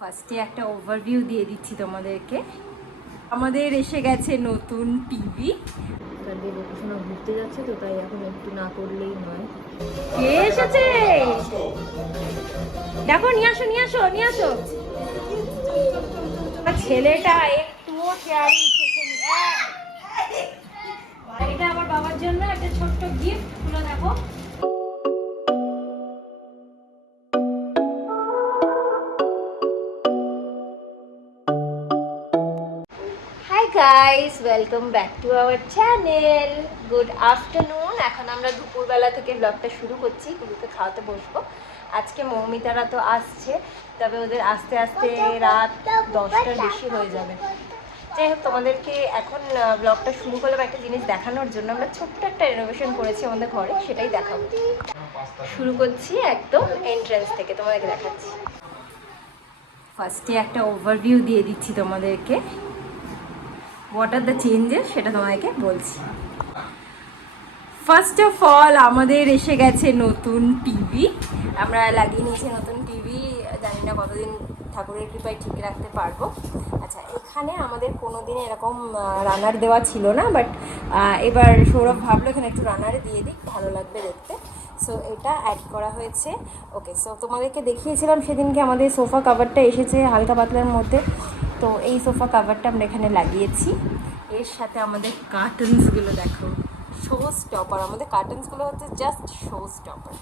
ফার্স্টে একটা ওভারভিউ দিয়ে দিচ্ছি তোমাদেরকে। আমাদের এসে গেছে নতুন টিভি। কালকে লোকেশনে ঘুরতে যাচ্ছে তো তাই এখন একটু না করলেই নয়। কে এসেছে দেখো, নিয়ে আসো নিয়ে আসো নিয়ে আসো। ছেলেটা একটুও কেয়ারিং শেখেনি। এটা আমার বাবার জন্য একটা ছোট্ট গিফট, খুলে দেখো। Hi guys, welcome back to our channel. Good afternoon. এখন আমরা দুপুরবেলা থেকে ব্লগটা শুরু করছি। গুরুকে খাওয়াতে বসবো। আজকে মৌমিতারা তো আসছে, তবে ওদের আস্তে আস্তে রাত 10টার বেশি হয়ে যাবে। যাই হোক, তোমাদেরকে এখন ব্লগটা শুরু করলাম একটা জিনিস দেখানোর জন্য। আমরা ছোট্ট একটা রেনোভেশন করেছি আমাদের ঘরে, সেটাই দেখাবো। শুরু করছি একদম এন্ট্রান্স থেকে, তোমাদেরকে দেখাচ্ছি। ফার্স্টে একটা ওভারভিউ দিয়ে দিচ্ছি তোমাদেরকে। হোয়াট আর দ্য চেঞ্জেস সেটা তোমাদেরকে বলছি। ফার্স্ট অফ অল আমাদের এসে গেছে নতুন টিভি। আমরা লাগিয়ে নিয়েছি নতুন টিভি। জানি না কতদিন ঠাকুরের কৃপায় ঠিক রাখতে পারবো। আচ্ছা, এখানে আমাদের কোনো দিন এরকম রানার দেওয়া ছিল না, বাট এবার সৌরভ ভাবলো এখানে একটু রানার দিয়ে দিক, ভালো লাগবে দেখতে। সো এটা অ্যাড করা হয়েছে। ওকে, সো তোমাদেরকে দেখিয়েছিলাম সেদিনকে আমাদের সোফা কাভারটা এসেছে হালকা পাতলার মধ্যে। তো এই সোফা কাভারটা আমরা এখানে লাগিয়েছি। এর সাথে আমাদের কার্টেন্সগুলো দেখো, শো স্টপার। আমাদের কার্টেন্সগুলো হচ্ছে জাস্ট শো স্টপার।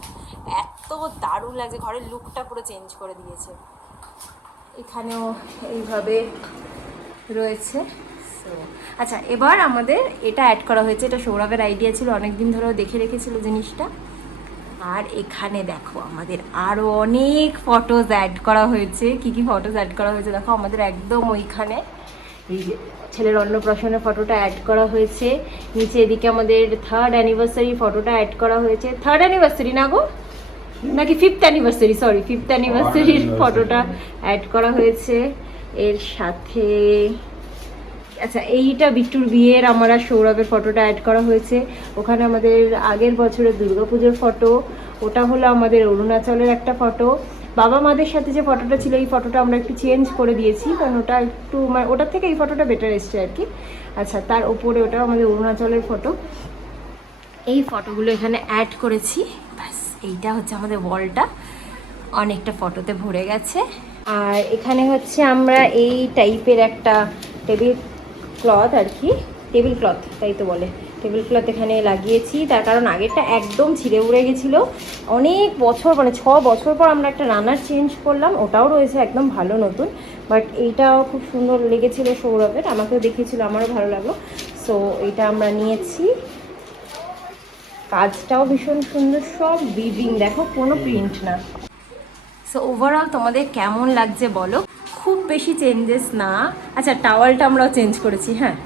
এত দারুণ লাগছে, ঘরের লুকটা পুরো চেঞ্জ করে দিয়েছে। এখানেও এইভাবে রয়েছে। সো আচ্ছা, এবার আমাদের এটা অ্যাড করা হয়েছে। এটা সৌরভের আইডিয়া ছিল, অনেক দিন ধরেও দেখে রেখেছিল জিনিসটা। আর এখানে দেখো আমাদের আরও অনেক ফটোজ অ্যাড করা হয়েছে। কী কী ফটোজ অ্যাড করা হয়েছে দেখো। আমাদের একদম ওইখানে এই যে ছেলের অন্নপ্রাশনের ফটোটা অ্যাড করা হয়েছে। নিচে এদিকে আমাদের 3rd অ্যানিভার্সারি ফটোটা অ্যাড করা হয়েছে। 3rd অ্যানিভার্সারি না গো, নাকি 5th অ্যানিভার্সারি, সরি 5th অ্যানিভার্সারির ফটোটা অ্যাড করা হয়েছে এর সাথে। আচ্ছা, এইটা বিট্টুর বিয়ের আমার আর সৌরভের ফটোটা অ্যাড করা হয়েছে। ওখানে আমাদের আগের বছরের দুর্গাপুজোর ফটো। ওটা হলো আমাদের অরুণাচলের একটা ফটো। বাবা মাদের সাথে যে ফটোটা ছিল, এই ফটোটা আমরা একটু চেঞ্জ করে দিয়েছি, কারণ ওটা একটু মানে ওটার থেকে এই ফটোটা বেটার এসছে আর কি। আচ্ছা, তার ওপরে ওটাও আমাদের অরুণাচলের ফটো। এই ফটোগুলো এখানে অ্যাড করেছি। ব্যাস, এইটা হচ্ছে আমাদের ওয়ালটা অনেকটা ফটোতে ভরে গেছে। আর এখানে হচ্ছে আমরা এই টাইপের একটা টেবিল ক্লথ আর কি, টেবিল ক্লথ তাই তো বলে, টেবিল ক্লথ এখানে লাগিয়েছি। তার কারণ আগেরটা একদম ছিঁড়ে উড়ে গেছিলো। অনেক বছর মানে 6 বছর পর আমরা একটা রানার চেঞ্জ করলাম, ওটাও রয়েছে একদম ভালো নতুন। বাট এইটাও খুব সুন্দর লেগেছিলো সৌরভের, আমাকেও দেখিয়েছিল, আমারও ভালো লাগলো। সো এইটা আমরা নিয়েছি। কাজটাও ভীষণ সুন্দর, সব উইভিং দেখো, কোনো প্রিন্ট না। সো ওভারঅল তোমাদের কেমন লাগছে বলো। খুব বেশি চেঞ্জেস না। আচ্ছা, টাওয়ালটা আমরাও চেঞ্জ করেছি। হ্যাঁ,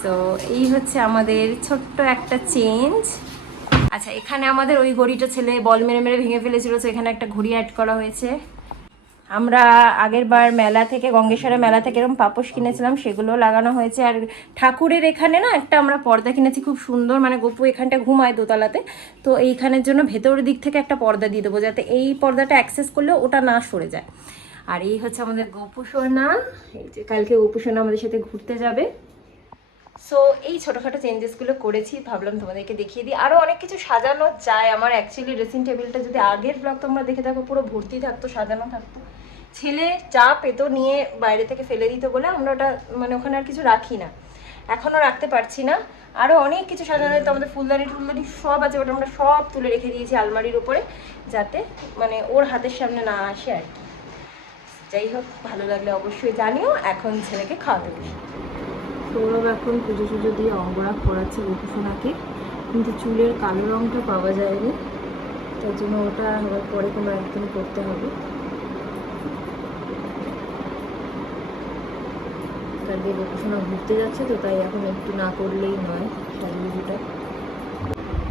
সো এই হচ্ছে আমাদের ছোট্ট একটা চেঞ্জ। আচ্ছা, এখানে আমাদের ওই ঘড়িটা ছেলে বল মেরে মেরে ভেঙে ফেলেছিল, তো এখানে একটা ঘড়ি অ্যাড করা হয়েছে। আমরা আগের বার মেলা থেকে, গঙ্গেশ্বরের মেলা থেকে এরকম পাপোশ কিনেছিলাম, সেগুলো লাগানো হয়েছে। আর ঠাকুরের এখানে না একটা আমরা পর্দা কিনেছি খুব সুন্দর, মানে গোপু এখানটা ঘুমায় দোতলাতে, তো এইখানের জন্য ভেতরের দিক থেকে একটা পর্দা দিয়ে দেবো, যাতে এই পর্দাটা অ্যাক্সেস করলেও ওটা না সরে যায়। আর এই হচ্ছে আমাদের গোপু সোনা। এই যে কালকে গোপু সোনা আমাদের সাথে ঘুরতে যাবে। সো এই ছোটোখাটো চেঞ্জেসগুলো করেছি, ভাবলাম তোমাদেরকে দেখিয়ে দিই। আরও অনেক কিছু সাজানো যায়। আমার অ্যাকচুয়ালি ড্রেসিং টেবিলটা যদি আগের ব্লগ তোমরা দেখে থাকো, পুরো ভর্তি থাকতো, সাজানো থাকতো। ছেলে চা পেতো নিয়ে বাইরে থেকে ফেলে দিত বলে আমরা ওটা মানে ওখানে আর কিছু রাখি না, এখনও রাখতে পারছি না। আরও অনেক কিছু সাজানো হতো, আমাদের ফুলদানি টুলদানি সব আছে, ওটা আমরা সব তুলে রেখে দিয়েছি আলমারির উপরে, যাতে মানে ওর হাতের সামনে না আসে আর কি। যাই হোক, ভালো লাগলে অবশ্যই জানিও। এখন ছেলেকে খাওয়াতে বসি। সৌরভ এখন পুজো টুজো দিয়ে অঙ্গরাগ করাচ্ছে গোপুসোনাকে, কিন্তু চুলের কালো রঙটা পাওয়া যায়নি, তার জন্য ওটা আবার পরে কোনো একদিন করতে হবে। কালকে গোপুসোনা ঘুরতে যাচ্ছে তো তাই এখন একটু না করলেই নয় সাজুগুজুটা।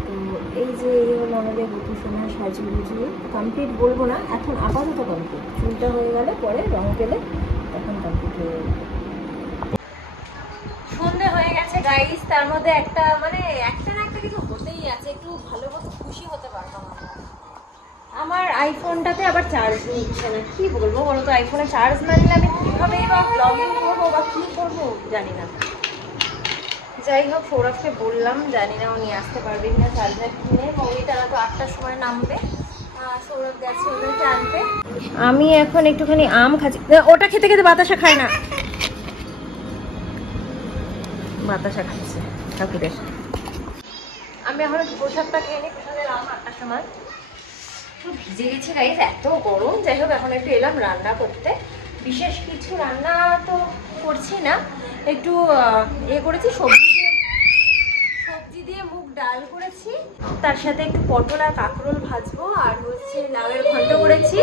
তো এই যে এই হলো আমাদের গোপুসোনা সাজুগুজু কমপ্লিট, বলবো না এখন, আপাতত কমপ্লিট। চুলটা হয়ে গেলে পরে রং পেলে তখন কমপ্লিট হয়ে যাবে। সন্ধে হয়ে গেছে গাইস, তার মধ্যে একটা মানে একটা না একটা কিছু হতেই আছে, একটু ভালো মতো খুশি হতে পারতাম আমরা। আমার আইফোনটাতে আবার চার্জ নিচ্ছে না, কি বলবো বলো তো, আইফোনে চার্জ না নিলে আমি কীভাবে বা ব্লগিং করবো বা কী করবো জানি না। যাই হোক, সৌরভকে বললাম, জানি না ও নিয়ে আসতে পারবে কিনা চার্জার কিনে। মৌরিটারা তো 8টার সময় নামবে, সৌরভ গেছে ওদেরকে আনতে। আমি এখন একটুখানি আম খাচ্ছি। ওটা খেতে খেতে বাতাসা খায় না, বাতাসা খাচ্ছে ঠাকুরের। আমি এখন প্রসাদটা খেয়ে নিই, প্রসাদের আম 8টার সময়। ভিজে গেছে গাইজ, এত গরম। যাই হোক, এখন একটু এলাম রান্না করতে। বিশেষ কিছু রান্না তো করছি না, একটু করেছি, সবজি দিয়ে মুগ ডাল করেছি, তার সাথে একটু পটল আর কাঁকরোল ভাজবো, আর হচ্ছে লাউয়ের ঘন্ট করেছি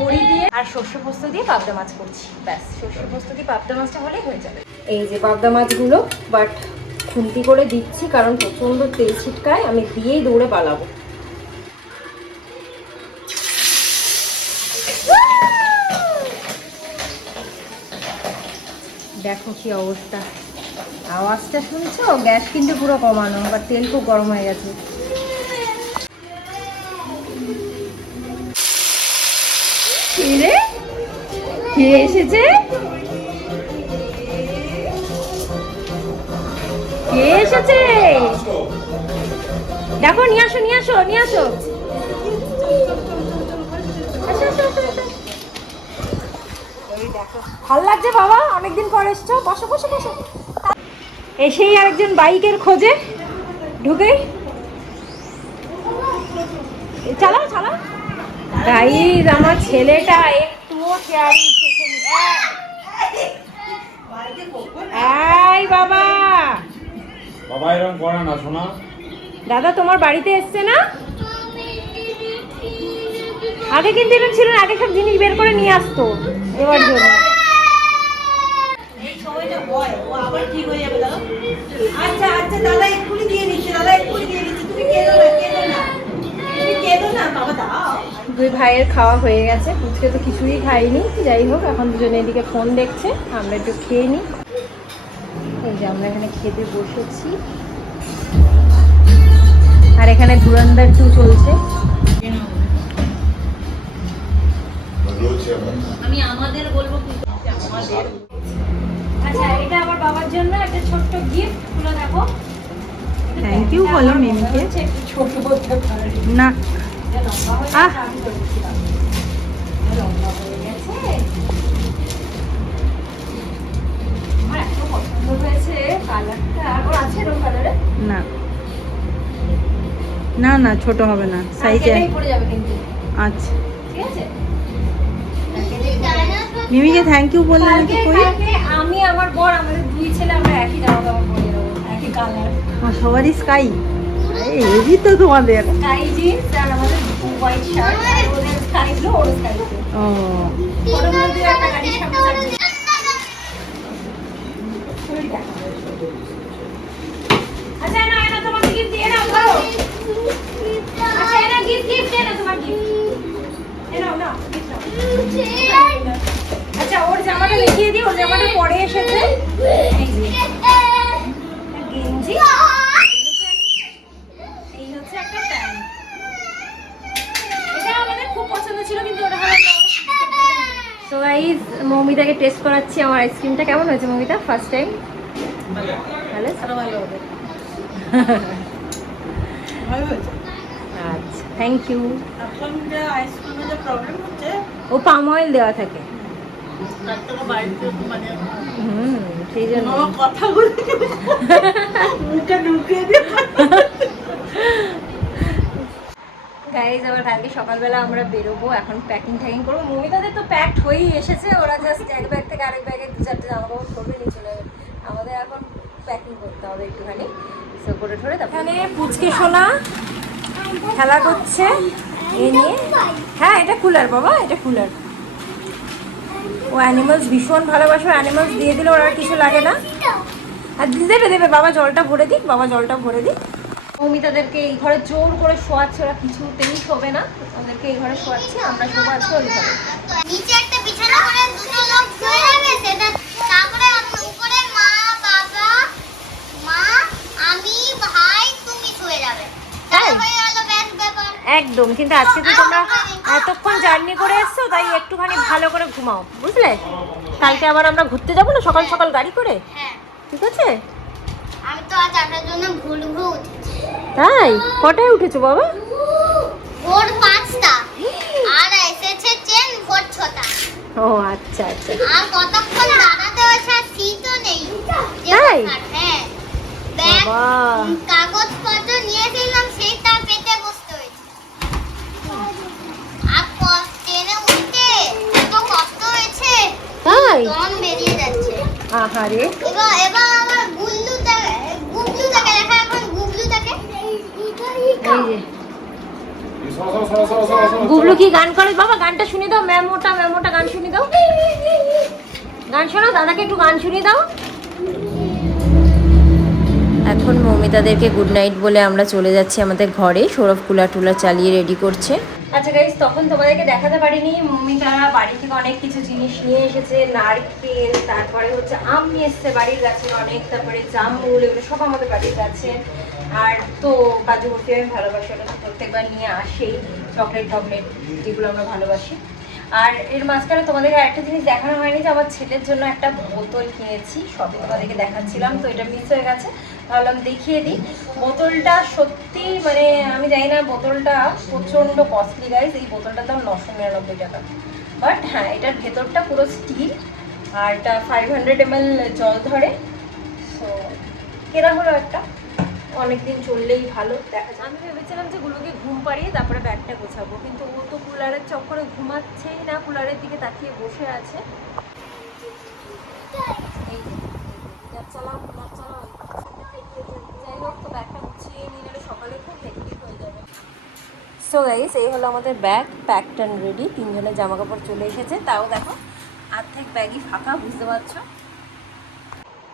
বড়ি দিয়ে, আর সর্ষে পোস্ত দিয়ে পাবদা মাছ করছি। ব্যাস, সর্ষে পোস্ত দিয়ে পাবদা মাছটা হলেই হয়ে যাবে। এই যে পাবদা মাছগুলো, বাট খুন্তি করে দিচ্ছি কারণ প্রচণ্ড তেল ছিটকায়, আমি দিয়েই দৌড়ে পালাবো। দেখো কি অবস্থা, আওয়াজটা শুনছো? গ্যাস কিন্তু পুরো কমানো, আবার তেল খুব গরম হয়ে গেছে। কে এসেছে? কে এসেছে দেখো, নিয়ে আসো নিয়ে আসো নিয়ে আসো। ভাল লাগছে বাবা, অনেকদিন পর এসছো, বসো বসো বসো। এসেই আরেকজন বাইকের খোঁজে ঢুকেই, চালাও চালাও। গাইজ, আমার ছেলেটা একটুও কেয়ারিং শেখেনি। এই বাবা, বাবা এরকম করে না শোনা। দাদা তোমার বাড়িতে এসছে না? আগে কিন্তু এরকম ছিল না, আগে সব জিনিস বের করে নিয়ে আসতো দেওয়ার জন্য। আচ্ছা আচ্ছা দাদা এক্ষুনি দিয়ে দিচ্ছি, দাদা এক্ষুনি দিয়ে দিচ্ছি, তুমি কেঁদো না, কেঁদো না, তুমি কেঁদো না বাবা, দাও। দুই ভাইয়ের খাওয়া হয়ে গেছে, পুচকে তো কিছুই খাইনি। যাই হোক, এখন দুজনে এদিকে ফোন দেখছে, আমরা একটু খেয়ে নিই। এই যে আমরা এখানে খেতে বসেছি, আর এখানে ধুরন্ধর 2 চলছে। আমি আমাদের বলবো কিন্তু আমাদের। আচ্ছা, এটা আমার বাবার জন্য একটা ছোট্ট গিফট, খুলে দেখো। থ্যাংক ইউ বলো মিমিকে। ছোট বলতে পারে না, লম্বা হয়ে গেছে, আমি করেছিলাম লম্বা হয়ে গেছে। আমার এত পছন্দ হয়েছে কালারটা। ওর আছে এরকম কালারে? না না না, ছোট হবে না, সাইজে। এটাই পড়ে যাবে কিন্তু, আচ্ছা ঠিক আছে। মিমিকে থ্যাংক ইউ বললে নাকি কই? কালকে আমি, আমার বর, আমাদের দুই ছেলে আমরা একই জামা কাপড় পরে যাবো, একই কালার। সবারই স্কাই, এই তো তোমাদের। স্কাই জিন্স আর আমাদের হোয়াইট শার্ট, আর ওদের স্কাই ব্লু, ওর স্কাই ব্লু। ও ওর মধ্যে একটা গাড়ির সামনে সাজিয়ে। আচ্ছা না, এটা তোমাকে গিফট দিয়ে নাও, ধরো। আচ্ছা, এটা গিফট দিয়ে নাও, তোমার গিফট। নাও নাও, gift নাও। আচ্ছা, ওর জামাটা দেখিয়ে দিই, ওর জামাটা পরে এসেছে। এই যে গেঞ্জি, এই হচ্ছে একটা প্যান্ট। এটা আমাদের খুব পছন্দ ছিল, কিন্তু ওটা হলো না। সো গাইস, মৌমিতাকে টেস্ট করাচ্ছি আমার আইসক্রিমটা। কেমন হয়েছে মৌমিতা, ফার্স্ট টাইম? ভালো, ভালো হবে, ভালো হয়েছে। আচ্ছা, থ্যাংক ইউ। এখন যে আইসক্রিমে যে প্রবলেম হচ্ছে, ও পাম অয়েল দেওয়া থাকে। তার থেকে বাড়িতে মানে সেই জন্য কথাগুলো মুখে ঢুকিয়ে দিয়ে। গাইজ, আবার কালকে সকালবেলা আমরা বেরোবো, এখন প্যাকিং ট্যাকিং করবো। মৌমিতাদের তো প্যাকড হয়েই এসেছে, ওরা জাস্ট এক ব্যাগ থেকে আরেক ব্যাগে 2-4টে জামা কাপড় করবে, নিয়ে চলে যাবে। আমাদের এখন প্যাকিং করতে হবে একটুখানি, সো করে ঠরে। এখানে পুচকে সোনা খেলা করছে এই নিয়ে। হ্যাঁ, এটা কুলার বাবা, এটা কুলার। ও অ্যানিমালস ভীষণ ভালোবাসে, অ্যানিমালস দিয়ে দিলে ওর আর কিছু লাগে না। আর দেবে দেবে, বাবা জলটা ভরে দিক, বাবা জলটা ভরে দিক। মৌমিতাদেরকে এই ঘরে জোর করে শোয়াচ্ছে, ওরা কিছুতেই শোবে না, ওদেরকে এই ঘরে শোয়াচ্ছে, আমরা শোবো আজকে ওই ঘরে। নিচে একটা বিছানা করে দুটো লোক শুয়ে যাবে, সেটা তারপরে উপরে মা বাবা, মা আমি ভাই তুমি শুয়ে যাবে, তাহলে হয়ে গেল ব্যাস ব্যাপার। একদম। গরম, কিন্তু আজকে তো তোমরা এতক্ষণ জার্নি করে এসছো, তাই একটুখানি ভালো করে ঘুমাও, বুঝলে? কালকে আবার আমরা ঘুরতে যাবো না সকাল সকাল গাড়ি করে, হ্যাঁ, ঠিক আছে? আমি তো আজ আপনার জন্য ভুল উঠেছি। তাই কটায় উঠেছো বাবা? ভোর 5টা আর এসেছে ট্রেন ভোর 6টা। ও আচ্ছা আচ্ছা। আর কতক্ষণ দাঁড়াতে হয়েছে, আর সিটও নেই। তাই? হ্যাঁ, ব্যাগ বাবা। কাগজপত্র নিয়েছিলাম, সেইটা পেতে বসতে হয়েছে। আর ট্রেনে উঠতে এত কষ্ট হয়েছে, তাই? দম বেরিয়ে যাচ্ছে। আহারে। এবার আমার গুগলুটাকে দেখা, এখন গুগলুটাকে এই যে সরো, সরো, সরো, সরো, সরো, সরো। গুবলু কি গান করে বাবা? গানটা শুনে দাও, ম্যামোটা গান শুনে দাও। গান শোনাও, দাদাকে একটু গান শুনিয়ে দাও। এখন মৌমিতাদেরকে গুড নাইট বলে আমরা চলে যাচ্ছি আমাদের ঘরে। সৌরভ কুলার টুলার চালিয়ে রেডি করছে। আচ্ছা গাইস, তখন তোমাদেরকে দেখাতে পারিনি, মৌমিতারা বাড়ি থেকে অনেক কিছু জিনিস নিয়ে এসেছে। নারকেল, তারপরে হচ্ছে আম নিয়ে এসছে বাড়ির গাছের অনেক, তারপরে জামরুল, এগুলো সব আমাদের বাড়ির গাছে। আর তো কাজু বরফি আমি ভালোবাসি, ওটা তো প্রত্যেকবার নিয়ে আসেই। চকলেট যেগুলো আমরা ভালোবাসি। আর এর মাঝখানে তোমাদেরকে একটা জিনিস দেখানো হয়নি, যে আমার ছেলের জন্য একটা বোতল কিনেছি, সবই তোমাদেরকে দেখাচ্ছিলাম, তো এটা মিস হয়ে গেছে, ভাবলাম দেখিয়ে দিই। বোতলটা সত্যি মানে আমি জানি না, বোতলটা প্রচণ্ড কস্টলি গাইজ। এই বোতলটার দাম 999 টাকা। বাট হ্যাঁ, এটার ভেতরটা পুরো স্টিল, আর এটা 500 ml জল ধরে। সো কেনা হলো একটা, অনেকদিন চললেই ভালো। দেখা যায়, আমি ভেবেছিলাম যে গুলোকে ঘুম পাড়িয়ে তারপরে ব্যাগটা গোছাবো, কিন্তু ও তো কুলারের চক্করে ঘুমাচ্ছেই না, কুলারের দিকে তাকিয়ে বসে আছে। এই যে কুলার চালাও, যাই হোক, তো ব্যাগটা গুছিয়ে নিলে সকালে খুব হেক্টিক হয়ে যাবে। সো গাইস, এই হলো আমাদের ব্যাগ, প্যাকড অ্যান্ড রেডি। 3 জনের জামা কাপড় চলে এসেছে, তাও দেখো অর্ধেক ব্যাগই ফাঁকা, বুঝতে পারছো।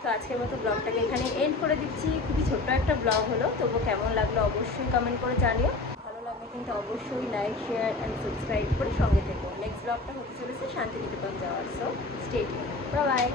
তো আজকের মতো ব্লগটাকে এখানে এন্ড করে দিচ্ছি। খুবই ছোট্ট একটা ব্লগ হলো, তবু কেমন লাগলো অবশ্যই কমেন্ট করে জানিও। ভালো লাগলে কিন্তু অবশ্যই লাইক, শেয়ার অ্যান্ড সাবস্ক্রাইব করে সঙ্গে থেকো। নেক্সট ব্লগটা হতে চলেছে শান্তিনিকেতন যাওয়ার। So stay tuned, bye bye.